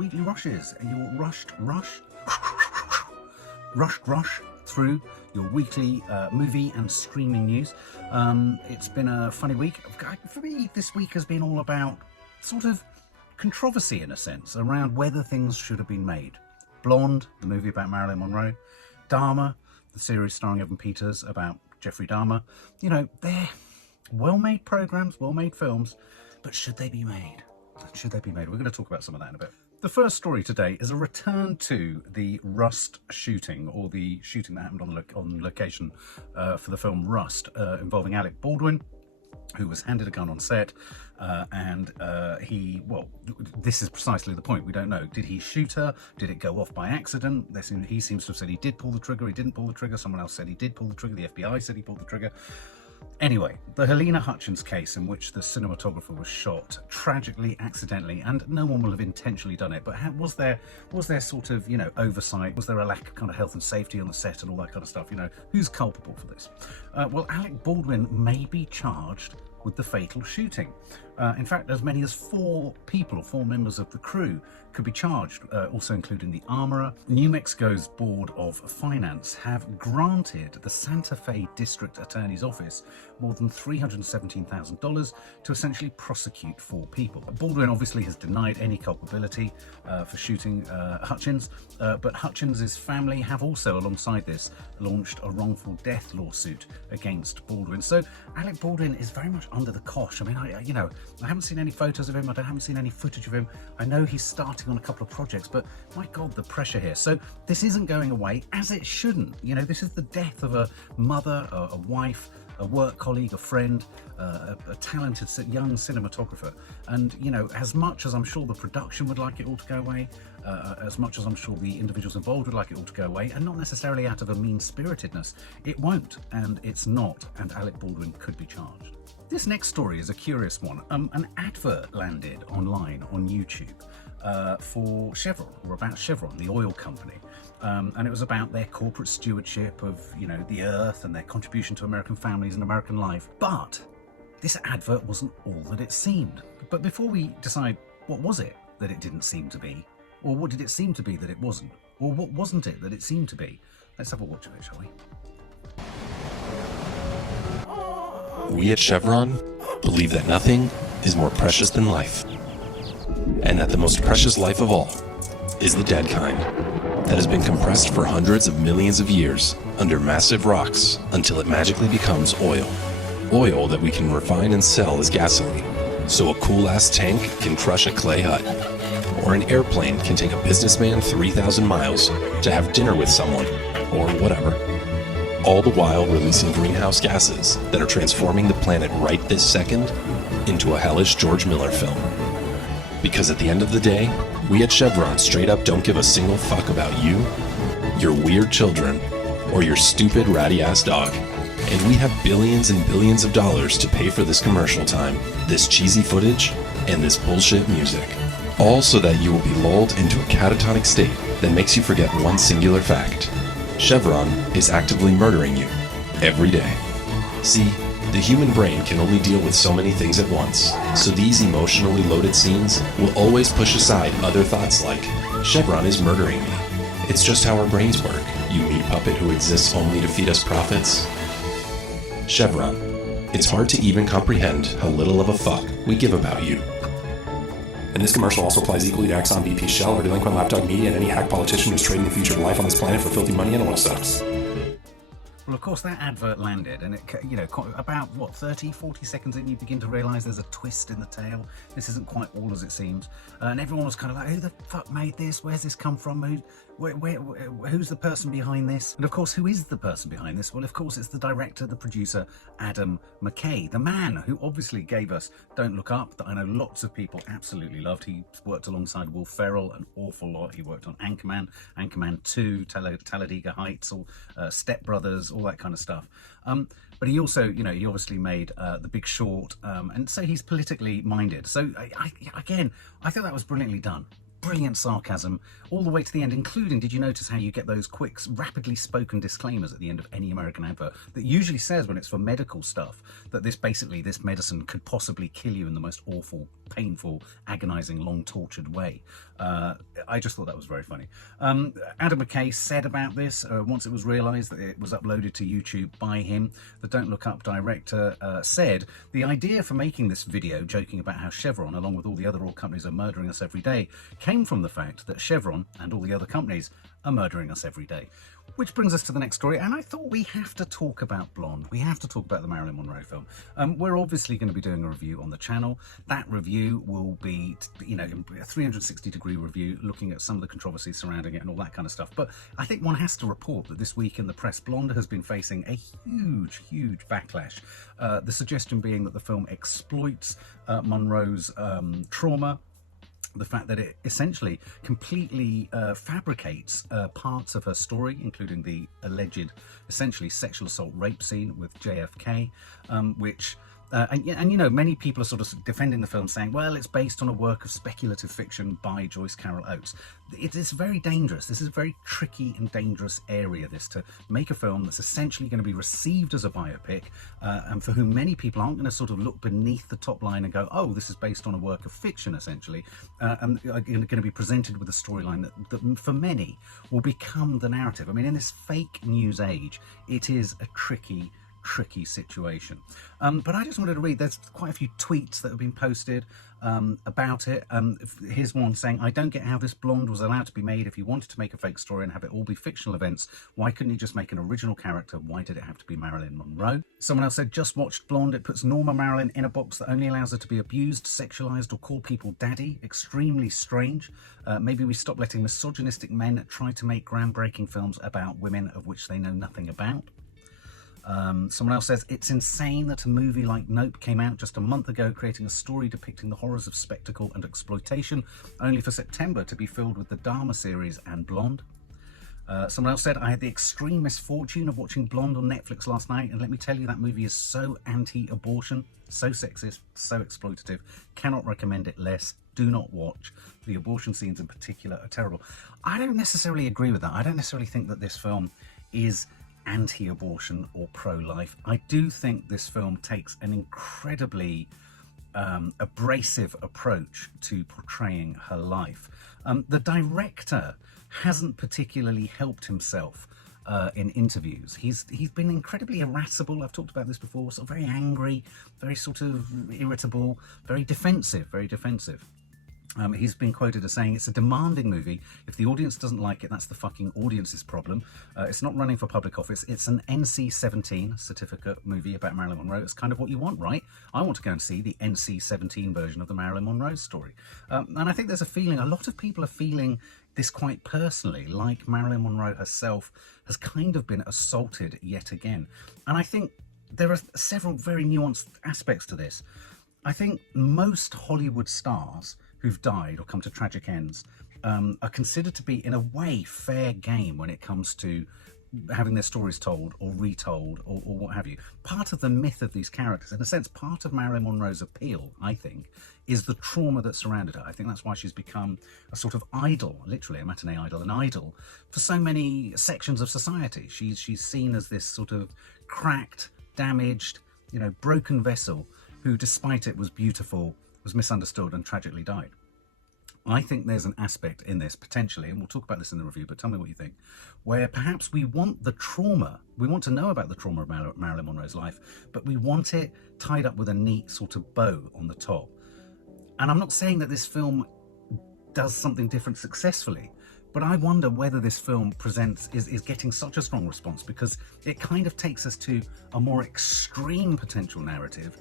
weekly rushes, your rushed rush through your weekly movie and streaming news. It's been a funny week. For me, this week has been all about sort of controversy in a sense around whether things should have been made. Blonde, the movie about Marilyn Monroe. Dahmer, the series starring Evan Peters about Jeffrey Dahmer. You know, they're well-made programs, well-made films, but should they be made? Should they be made? We're going to talk about some of that in a bit. The first story today is a return to the Rust shooting, or the shooting that happened on location for the film Rust, involving Alec Baldwin, who was handed a gun on set, and this is precisely the point. We don't know. Did he shoot her? Did it go off by accident? He seems to have said he did pull the trigger, he didn't pull the trigger. Someone else said he did pull the trigger. The FBI said he pulled the trigger. Anyway, the Helena Hutchins case, in which the cinematographer was shot tragically, accidentally, and no one will have intentionally done it, but was there sort of, oversight? Was there a lack of kind of health and safety on the set and all that kind of stuff? Who's culpable for this? Well, Alec Baldwin may be charged with the fatal shooting. In fact, as many as 4 members of the crew could be charged, also including the armourer. New Mexico's Board of Finance have granted the Santa Fe District Attorney's Office more than $317,000 to essentially prosecute 4 people. Baldwin obviously has denied any culpability for shooting Hutchins, but Hutchins's family have also, alongside this, launched a wrongful death lawsuit against Baldwin. So Alec Baldwin is very much under the cosh. I mean, I haven't seen any photos of him. I haven't seen any footage of him. I know he's starting on a couple of projects, but my God, the pressure here. So this isn't going away, as it shouldn't. This is the death of a mother, a wife, a work colleague, a friend, a talented young cinematographer. And, as much as I'm sure the production would like it all to go away, as much as I'm sure the individuals involved would like it all to go away, and not necessarily out of a mean-spiritedness, it won't, and it's not, and Alec Baldwin could be charged. This next story is a curious one. An advert landed online on YouTube for Chevron, or about Chevron, the oil company. And it was about their corporate stewardship of, the earth and their contribution to American families and American life. But this advert wasn't all that it seemed. But before we decide, what was it that it didn't seem to be? Or what did it seem to be that it wasn't? Or what wasn't it that it seemed to be? Let's have a watch of it, shall we? We at Chevron believe that nothing is more precious than life, and that the most precious life of all is the dead kind, that has been compressed for hundreds of millions of years under massive rocks until it magically becomes oil. Oil that we can refine and sell as gasoline, so a cool-ass tank can crush a clay hut, or an airplane can take a businessman 3,000 miles to have dinner with someone, or whatever. All the while releasing greenhouse gases that are transforming the planet right this second into a hellish George Miller film. Because at the end of the day, we at Chevron straight up don't give a single fuck about you, your weird children, or your stupid ratty-ass dog. And we have billions and billions of dollars to pay for this commercial time, this cheesy footage, and this bullshit music. All so that you will be lulled into a catatonic state that makes you forget one singular fact. Chevron is actively murdering you every day. See, the human brain can only deal with so many things at once, so these emotionally loaded scenes will always push aside other thoughts like, Chevron is murdering me. It's just how our brains work, you meat puppet who exists only to feed us profits. Chevron, it's hard to even comprehend how little of a fuck we give about you. And this commercial also applies equally to Exxon, BP, Shell, or delinquent lapdog media, and any hack politician who's trading the future of life on this planet for filthy money and oil stocks. Well, of course, that advert landed, and it, about, 30, 40 seconds in, you begin to realise there's a twist in the tale. This isn't quite all as it seems. And everyone was kind of like, who the fuck made this? Where's this come from? Who's the person behind this? And of course, who is the person behind this? Well, of course, it's the director, the producer, Adam McKay, the man who obviously gave us Don't Look Up, that I know lots of people absolutely loved. He worked alongside Will Ferrell an awful lot. He worked on Anchorman, Anchorman 2, Talladega Heights, or Step Brothers, all that kind of stuff. But he also, he obviously made The Big Short, and so he's politically minded. So I think that was brilliantly done. brilliant sarcasm all the way to the end, including, did you notice how you get those quick, rapidly spoken disclaimers at the end of any American advert that usually says, when it's for medical stuff, that this medicine could possibly kill you in the most awful, painful, agonizing, long tortured way. I just thought that was very funny. Adam McKay said about this, once it was realized that it was uploaded to YouTube by him, the Don't Look Up director said, the idea for making this video, joking about how Chevron, along with all the other oil companies, are murdering us every day, came from the fact that Chevron and all the other companies are murdering us every day. Which brings us to the next story, and I thought we have to talk about Blonde. We have to talk about the Marilyn Monroe film. We're obviously going to be doing a review on the channel. That review will be, you know, a 360-degree review, looking at some of the controversies surrounding it and all that kind of stuff. But I think one has to report that this week in the press, Blonde has been facing a huge, huge backlash. The suggestion being that the film exploits Monroe's trauma, the fact that it essentially completely fabricates parts of her story, including the alleged, essentially, sexual assault rape scene with JFK, which... and you know, many people are sort of defending the film, saying, well, it's based on a work of speculative fiction by Joyce Carol Oates. It is very dangerous. This is a very tricky and dangerous area, this, to make a film that's essentially going to be received as a biopic, and for whom many people aren't going to sort of look beneath the top line and go, oh, this is based on a work of fiction, essentially, and are going to be presented with a storyline that for many will become the narrative. I mean, in this fake news age, it is a tricky situation. But I just wanted to read, there's quite a few tweets that have been posted about it. Here's one saying, I don't get how this Blonde was allowed to be made. If you wanted to make a fake story and have it all be fictional events, why couldn't you just make an original character? Why did it have to be Marilyn Monroe? Someone else said, just watched Blonde. It puts Norma Marilyn in a box that only allows her to be abused, sexualized, or call people daddy. Extremely strange. Maybe we stop letting misogynistic men try to make groundbreaking films about women of which they know nothing about. Someone else says, it's insane that a movie like Nope came out just a month ago, creating a story depicting the horrors of spectacle and exploitation, only for September to be filled with the Dahmer series and Blonde. Someone else said, I had the extreme misfortune of watching Blonde on Netflix last night, and let me tell you, that movie is so anti-abortion, so sexist, so exploitative. Cannot recommend it less. Do not watch. The abortion scenes in particular are terrible. I don't necessarily agree with that. I don't necessarily think that this film is anti-abortion or pro-life. I do think this film takes an incredibly abrasive approach to portraying her life. The director hasn't particularly helped himself in interviews. He's been incredibly irascible. I've talked about this before. Sort of very angry, very sort of irritable, very defensive. He's been quoted as saying, it's a demanding movie. If the audience doesn't like it, that's the fucking audience's problem. It's not running for public office. It's an NC-17 certificate movie about Marilyn Monroe. It's kind of what you want, right? I want to go and see the NC-17 version of the Marilyn Monroe story. And I think there's a feeling, a lot of people are feeling this quite personally, like Marilyn Monroe herself has kind of been assaulted yet again. And I think there are several very nuanced aspects to this. I think most Hollywood stars who've died or come to tragic ends are considered to be, in a way, fair game when it comes to having their stories told or retold or what have you. Part of the myth of these characters, in a sense, part of Marilyn Monroe's appeal, I think, is the trauma that surrounded her. I think that's why she's become a sort of idol, literally a matinee idol, an idol for so many sections of society. She's seen as this sort of cracked, damaged, broken vessel who, despite it, was beautiful, was misunderstood and tragically died. I think there's an aspect in this, potentially, and we'll talk about this in the review, but tell me what you think, where perhaps we want the trauma, we want to know about the trauma of Marilyn Monroe's life, but we want it tied up with a neat sort of bow on the top. And I'm not saying that this film does something different successfully, but I wonder whether this film is getting such a strong response because it kind of takes us to a more extreme potential narrative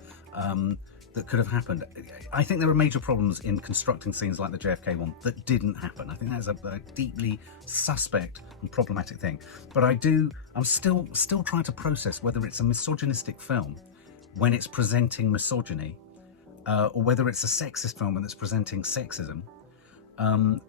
that could have happened. I think there are major problems in constructing scenes like the JFK one that didn't happen. I think that's a deeply suspect and problematic thing. But I'm still trying to process whether it's a misogynistic film when it's presenting misogyny, or whether it's a sexist film when it's presenting sexism. And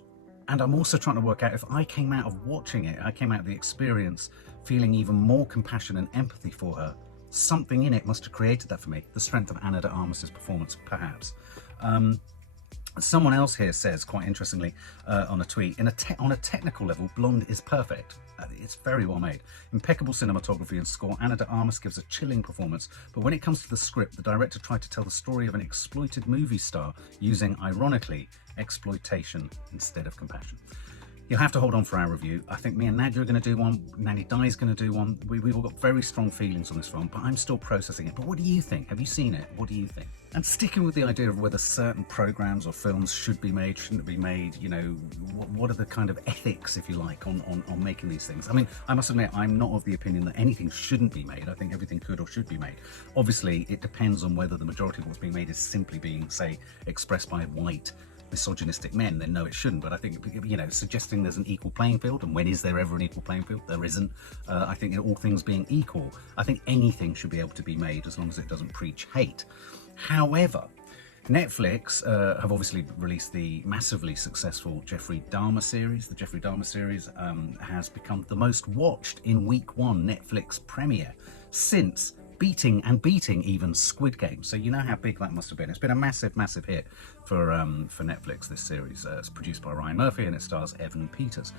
I'm also trying to work out if I came out of watching it, I came out of the experience feeling even more compassion and empathy for her. Something in it must have created that for me. The strength of Ana de Armas's performance, perhaps. Someone else here says, quite interestingly, on a tweet, on a technical level, Blonde is perfect. It's very well made. Impeccable cinematography and score. Ana de Armas gives a chilling performance, but when it comes to the script, the director tried to tell the story of an exploited movie star using, ironically, exploitation instead of compassion. You'll have to hold on for our review. I think me and Nadia are going to do one. Nanny Di's going to do one. We've all got very strong feelings on this film, but I'm still processing it. But what do you think? Have you seen it? What do you think? And sticking with the idea of whether certain programs or films should be made, shouldn't be made, you know, what are the kind of ethics, if you like, on making these things? I mean, I must admit, I'm not of the opinion that anything shouldn't be made. I think everything could or should be made. Obviously, it depends on whether the majority of what's being made is simply being, say, expressed by white misogynistic men, then no, it shouldn't. But I think, you know, suggesting there's an equal playing field, and when is there ever an equal playing field? There isn't. I think all things being equal, I think anything should be able to be made as long as it doesn't preach hate. However, Netflix have obviously released the massively successful Jeffrey Dahmer series. The Jeffrey Dahmer series has become the most watched in week one Netflix premiere since beating even Squid Game. So you know how big that must have been. It's been a massive, massive hit for Netflix, this series. It's produced by Ryan Murphy and it stars Evan Peters.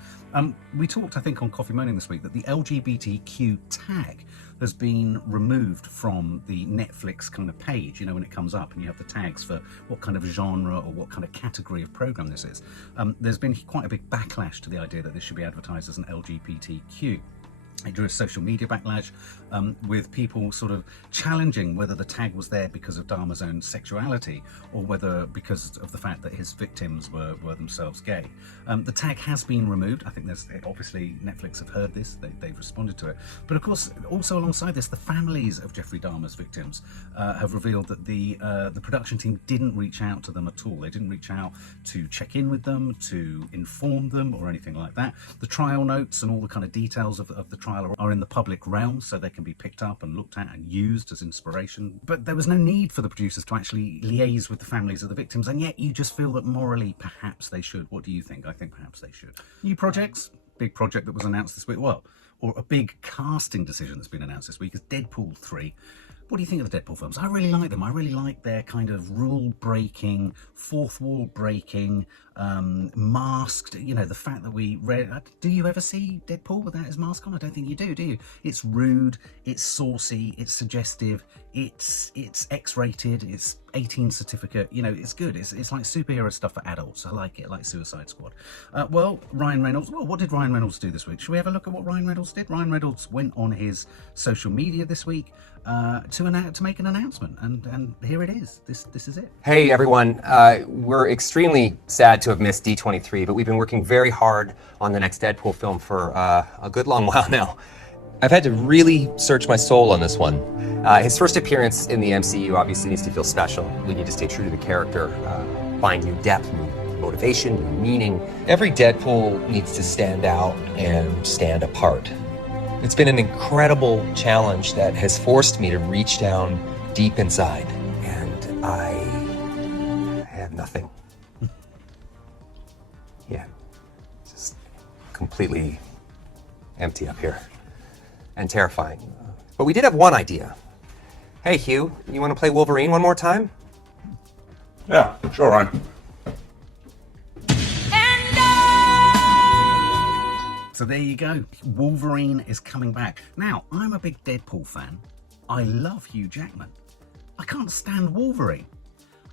We talked, I think, on Coffee Moaning this week that the LGBTQ tag has been removed from the Netflix kind of page, you know, when it comes up and you have the tags for what kind of genre or what kind of category of program this is. There's been quite a big backlash to the idea that this should be advertised as an LGBTQ. It drew a social media backlash with people sort of challenging whether the tag was there because of Dahmer's own sexuality or whether because of the fact that his victims were themselves gay. The tag has been removed. I think there's obviously Netflix have heard this, they've responded to it. But of course, also alongside this, the families of Jeffrey Dahmer's victims have revealed that the production team didn't reach out to them at all. They didn't reach out to check in with them, to inform them or anything like that. The trial notes and all the kind of details of the trial are in the public realm, so they can be picked up and looked at and used as inspiration. But there was no need for the producers to actually liaise with the families of the victims, and yet you just feel that morally perhaps they should. What do you think? I think perhaps they should. New projects, big project that was announced this week, well, or a big casting decision that's been announced this week is Deadpool 3. What do you think of the Deadpool films? I really like them. I really like their kind of rule-breaking, fourth-wall-breaking, masked, you know, the fact that we read... Do you ever see Deadpool without his mask on? I don't think you do you? It's rude, it's saucy, it's suggestive, it's X-rated, it's 18 certificate, you know, it's good. It's like superhero stuff for adults. I like it, like Suicide Squad. Well, Ryan Reynolds, well, what did Ryan Reynolds do this week? Should we have a look at what Ryan Reynolds did? Ryan Reynolds went on his social media this week to make an announcement, and here it is. This is it. Hey everyone, we're extremely sad to have missed D23, but we've been working very hard on the next Deadpool film for a good long while now. I've had to really search my soul on this one. His first appearance in the MCU obviously needs to feel special. We need to stay true to the character, find new depth, new motivation, new meaning. Every Deadpool needs to stand out and stand apart. It's been an incredible challenge that has forced me to reach down deep inside. And I have nothing. Yeah, just completely empty up here. And terrifying. But we did have one idea. Hey Hugh, you want to play Wolverine one more time? Yeah, sure, Ryan. So there you go. Wolverine is coming back. Now, I'm a big Deadpool fan. I love Hugh Jackman. I can't stand Wolverine.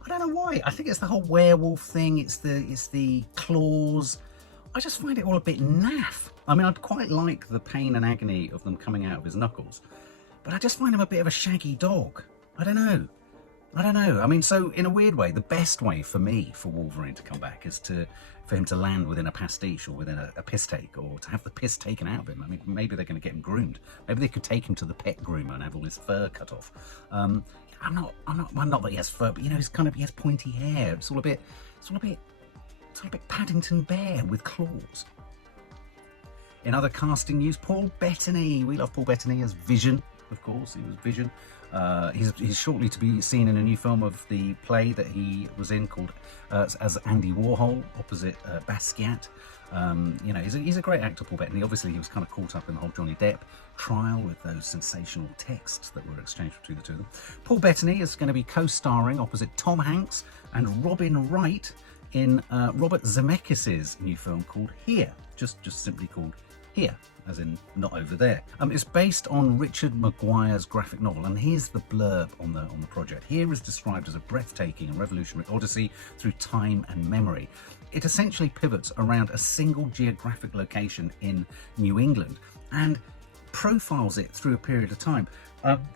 I don't know why. I think it's the whole werewolf thing. It's the claws. I just find it all a bit naff. I mean, I'd quite like the pain and agony of them coming out of his knuckles, but I just find him a bit of a shaggy dog. I don't know. I mean, so in a weird way, the best way for me for Wolverine to come back is for him to land within a pastiche or within a piss take, or to have the piss taken out of him. I mean, maybe they're going to get him groomed. Maybe they could take him to the pet groomer and have all his fur cut off. I'm not that he has fur, but you know, he has pointy hair. It's all a bit Paddington Bear with claws. In other casting news, Paul Bettany. We love Paul Bettany as Vision. of course. He was Vision. He's shortly to be seen in a new film of the play that he was in called as Andy Warhol, opposite Basquiat. You know, he's a great actor, Paul Bettany. Obviously, he was kind of caught up in the whole Johnny Depp trial with those sensational texts that were exchanged between the two of them. Paul Bettany is going to be co-starring opposite Tom Hanks and Robin Wright in Robert Zemeckis' new film called Here, just simply called Here, as in not over there. It's based on Richard Maguire's graphic novel, and here's the blurb on the project. Here is described as a breathtaking and revolutionary odyssey through time and memory. It essentially pivots around a single geographic location in New England and profiles it through a period of time.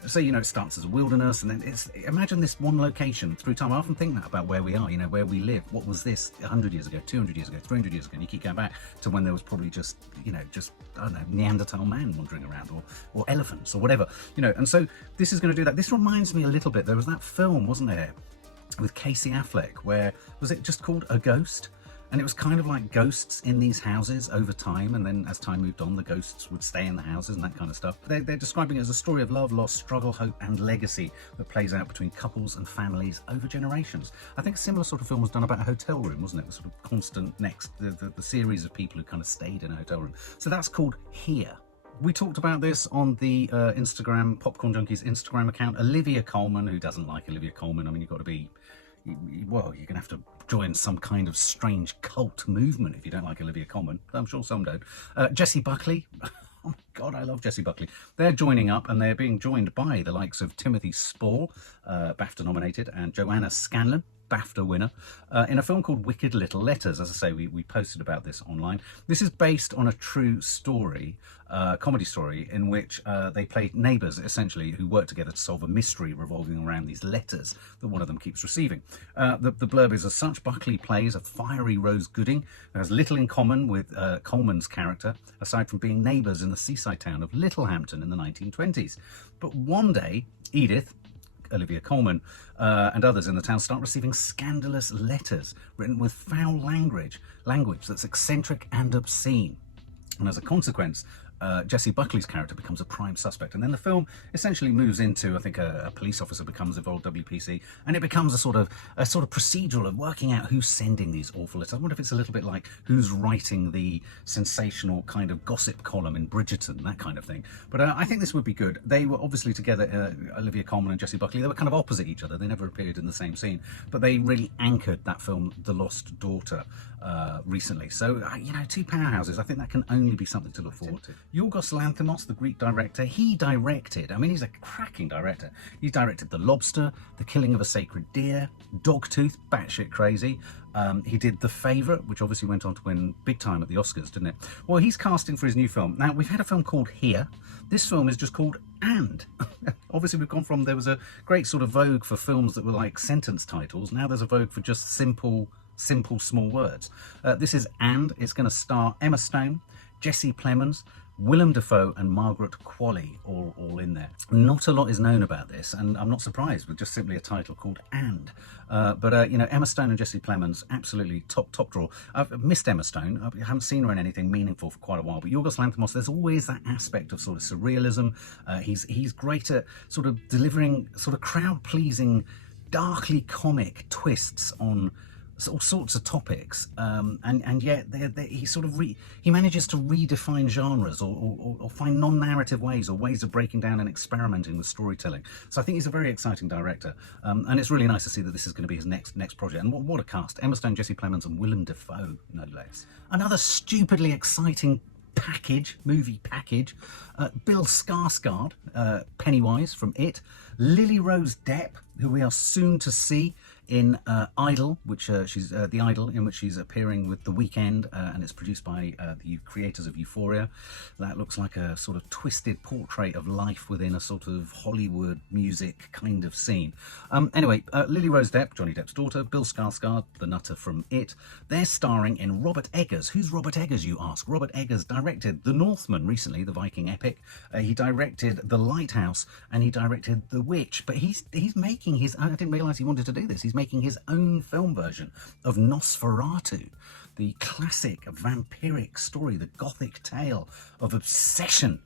So, you know, it starts as a wilderness, and then imagine this one location through time. I often think that about where we are, you know, where we live. What was this 100 years ago, 200 years ago, 300 years ago? And you keep going back to when there was probably just, you know, I don't know, Neanderthal man wandering around, or elephants, or whatever, you know. And so this is going to do that. This reminds me a little bit, there was that film, wasn't there, with Casey Affleck, where, was it just called A Ghost? And it was kind of like ghosts in these houses over time, and then as time moved on, the ghosts would stay in the houses and that kind of stuff. They're describing it as a story of love, loss, struggle, hope, and legacy that plays out between couples and families over generations. I think a similar sort of film was done about a hotel room, wasn't it? The sort of constant the series of people who kind of stayed in a hotel room. So that's called Here. We talked about this on the Instagram, Popcorn Junkies Instagram account. Olivia Colman, who doesn't like Olivia Colman? I mean, you've got to be... Well, you're going to have to join some kind of strange cult movement if you don't like Olivia Colman. I'm sure some don't. Jessie Buckley. Oh my God, I love Jessie Buckley. They're joining up, and they're being joined by the likes of Timothy Spall, BAFTA nominated, and Joanna Scanlon, BAFTA winner, in a film called Wicked Little Letters. As I say, we posted about this online. This is based on a true story, comedy story, in which they play neighbours, essentially, who work together to solve a mystery revolving around these letters that one of them keeps receiving. The blurb is, as such, Buckley plays a fiery Rose Gooding who has little in common with Coleman's character, aside from being neighbours in the seaside town of Littlehampton in the 1920s. But one day, Edith, Olivia Colman, and others in the town start receiving scandalous letters written with foul language that's eccentric and obscene. And as a consequence, Jessie Buckley's character becomes a prime suspect. And then the film essentially moves into, I think, a police officer becomes involved, WPC, and it becomes a sort of procedural of working out who's sending these awful letters. I wonder if it's a little bit like who's writing the sensational kind of gossip column in Bridgerton, that kind of thing. But I think this would be good. They were obviously together, Olivia Colman and Jessie Buckley. They were kind of opposite each other. They never appeared in the same scene, but they really anchored that film, The Lost Daughter, recently. So, you know, two powerhouses. I think that can only be something to look forward to. Yorgos Lanthimos, the Greek director, he directed, I mean, he's a cracking director. He directed The Lobster, The Killing of a Sacred Deer, Dogtooth, batshit crazy. He did The Favourite, which obviously went on to win big time at the Oscars, didn't it? Well, he's casting for his new film. Now, we've had a film called Here. This film is just called And. Obviously, we've gone from, there was a great sort of vogue for films that were like sentence titles. Now there's a vogue for just simple small words. This is And. It's going to star Emma Stone, Jesse Plemons, Willem Dafoe and Margaret Qualley all in there. Not a lot is known about this, and I'm not surprised with just simply a title called And. But you know, Emma Stone and Jesse Plemons, absolutely top draw. I've missed Emma Stone. I haven't seen her in anything meaningful for quite a while. But Yorgos Lanthimos, there's always that aspect of sort of surrealism. He's great at sort of delivering sort of crowd-pleasing, darkly comic twists on all sorts of topics, and yet he sort of he manages to redefine genres or find non-narrative ways or ways of breaking down and experimenting with storytelling. So I think he's a very exciting director, and it's really nice to see that this is going to be his next project. And what a cast: Emma Stone, Jesse Plemons, and Willem Dafoe, no less. Another stupidly exciting movie package. Bill Skarsgård, Pennywise from It, Lily Rose Depp, who we are soon to see in Idol, which she's The Idol, in which she's appearing with The Weeknd, and it's produced by the creators of Euphoria. That looks like a sort of twisted portrait of life within a sort of Hollywood music kind of scene. Anyway, Lily Rose Depp, Johnny Depp's daughter, Bill Skarsgård, the nutter from It, they're starring in Robert Eggers. Who's Robert Eggers, you ask? Robert Eggers directed The Northman recently, the Viking epic. He directed The Lighthouse, and he directed The Witch. But he's making his own. I didn't realise he wanted to do this. He's making his own film version of Nosferatu. the classic vampiric story, the gothic tale of obsession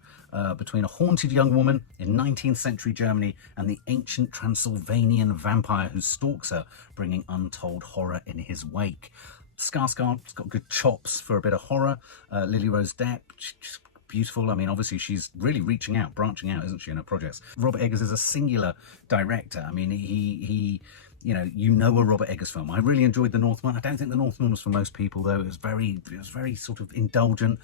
between a haunted young woman in 19th century Germany and the ancient Transylvanian vampire who stalks her, bringing untold horror in his wake. Skarsgård's got good chops for a bit of horror. Lily Rose Depp, she's beautiful. I mean, obviously she's really reaching out, branching out, isn't she, in her projects? Robert Eggers is a singular director. I mean, he you know a Robert Eggers film. I really enjoyed The Northman. I don't think The Northman was for most people, though. It was very sort of indulgent.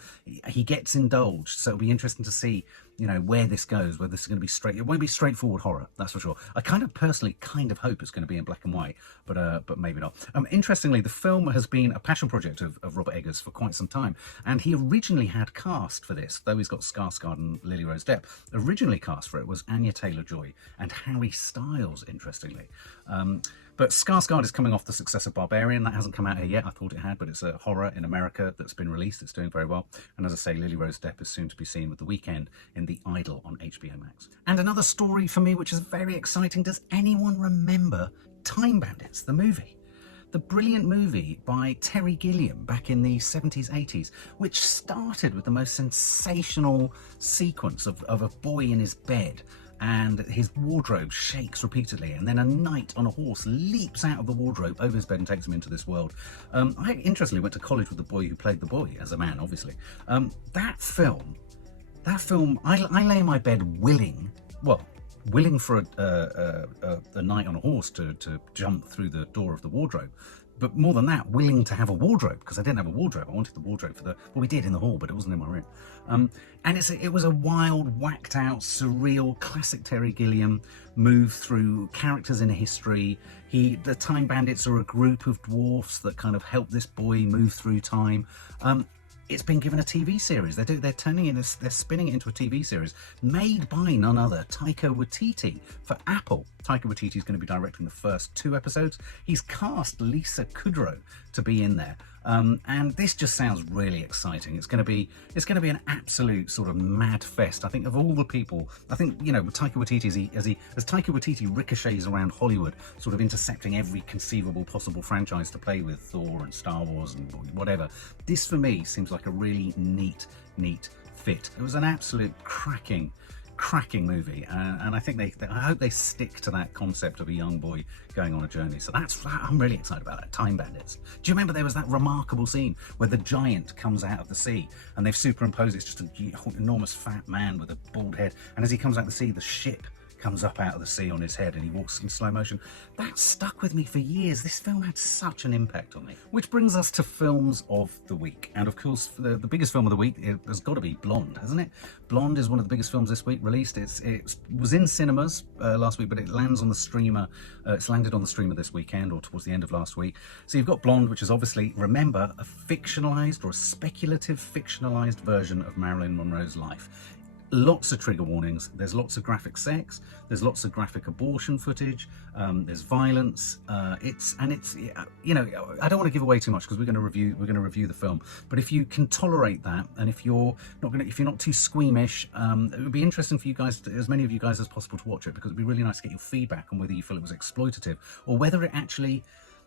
He gets indulged, so it'll be interesting to see, where this goes, whether this is going to be straight. It won't be straightforward horror, that's for sure. I personally hope it's going to be in black and white, but maybe not. Interestingly, the film has been a passion project of Robert Eggers for quite some time, and he originally had cast for this, though he's got Skarsgård and Lily Rose Depp. Originally cast for it was Anya Taylor-Joy and Harry Styles, interestingly. But Skarsgård is coming off the success of Barbarian. That hasn't come out here yet. I thought it had, but it's a horror in America that's been released. It's doing very well. And as I say, Lily Rose Depp is soon to be seen with The Weeknd in The Idol on HBO Max. And another story for me, which is very exciting. Does anyone remember Time Bandits, the movie? The brilliant movie by Terry Gilliam back in the 70s, 80s, which started with the most sensational sequence of a boy in his bed, and his wardrobe shakes repeatedly, and then a knight on a horse leaps out of the wardrobe over his bed and takes him into this world. I interestingly went to college with the boy who played the boy, as a man, obviously. That film, I lay in my bed willing for a knight on a horse to jump through the door of the wardrobe. But more than that, willing to have a wardrobe, because I didn't have a wardrobe. I wanted the wardrobe for we did in the hall, but it wasn't in my room. And it was a wild, whacked out, surreal, classic Terry Gilliam move through characters in history. The Time Bandits are a group of dwarfs that kind of help this boy move through time. It's been given a TV series. They're spinning it into a TV series made by none other Taika Waititi for Apple. Taika Waititi is going to be directing the first 2 episodes. He's cast Lisa Kudrow to be in there, and this just sounds really exciting. It's going to be an absolute sort of mad fest. I think of all the people, Taika Waititi as Taika Waititi ricochets around Hollywood, sort of intercepting every conceivable possible franchise to play with, Thor and Star Wars and whatever. This for me seems like a really neat fit. It was an absolute cracking movie, and I think I hope they stick to that concept of a young boy going on a journey. So I'm really excited about that. Time Bandits. Do you remember there was that remarkable scene where the giant comes out of the sea and they've superimposed it's just an enormous fat man with a bald head, and as he comes out of the sea, the ship comes up out of the sea on his head and he walks in slow motion. That stuck with me for years. This film had such an impact on me. Which brings us to films of the week. And of course, the biggest film of the week has got to be Blonde, hasn't it? Blonde is one of the biggest films this week released. It was in cinemas last week, but it lands on the streamer. It's landed on the streamer this weekend or towards the end of last week. So you've got Blonde, which is obviously, remember, a fictionalized or a speculative fictionalized version of Marilyn Monroe's life. Lots of trigger warnings. There's lots of graphic sex. There's lots of graphic abortion footage. There's violence. I don't want to give away too much because we're going to review the film. But if you can tolerate that, and if you're not too squeamish, it would be interesting for you guys, as many of you guys as possible, to watch it, because it'd be really nice to get your feedback on whether you feel it was exploitative or whether it actually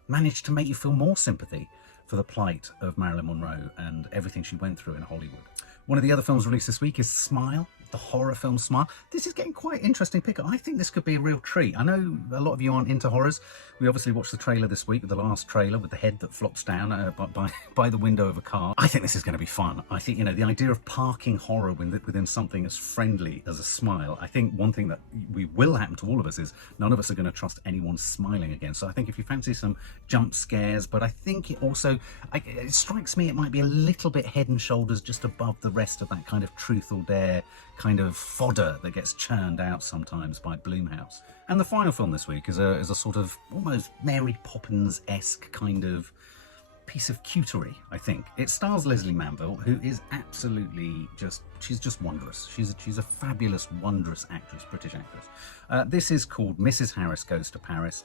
managed to make you feel more sympathy for the plight of Marilyn Monroe and everything she went through in Hollywood. One of the other films released this week is Smile, the horror film Smile. This is getting quite an interesting pickup. I think this could be a real treat. I know a lot of you aren't into horrors. We obviously watched the trailer this week, the last trailer with the head that flops down by the window of a car. I think this is going to be fun. I think, the idea of parking horror within something as friendly as a smile. I think one thing that will happen to all of us is none of us are going to trust anyone smiling again. So I think if you fancy some jump scares, but I think it strikes me it might be a little bit head and shoulders just above the rest of that kind of truth or dare kind of fodder that gets churned out sometimes by Blumhouse. And the final film this week is a sort of almost Mary Poppins-esque kind of piece of cutery, I think. It stars Leslie Manville, who is absolutely she's just wondrous. She's a fabulous, wondrous actress, British actress. This is called Mrs. Harris Goes to Paris.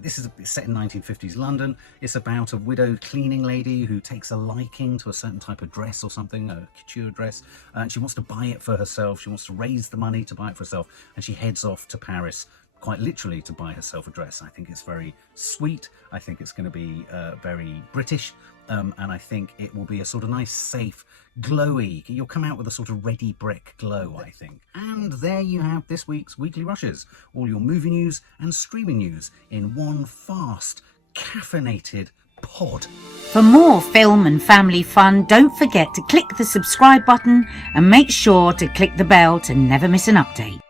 This is set in 1950s London. It's about a widowed cleaning lady who takes a liking to a certain type of dress or something, a couture dress, and she wants to buy it for herself. She wants to raise the money to buy it for herself, and she heads off to Paris quite literally to buy herself a dress. I think it's very sweet. I think it's going to be very British. And I think it will be a sort of nice, safe, glowy. You'll come out with a sort of ready brick glow, I think. And there you have this week's Weekly Rushes. All your movie news and streaming news in one fast, caffeinated pod. For more film and family fun, don't forget to click the subscribe button and make sure to click the bell to never miss an update.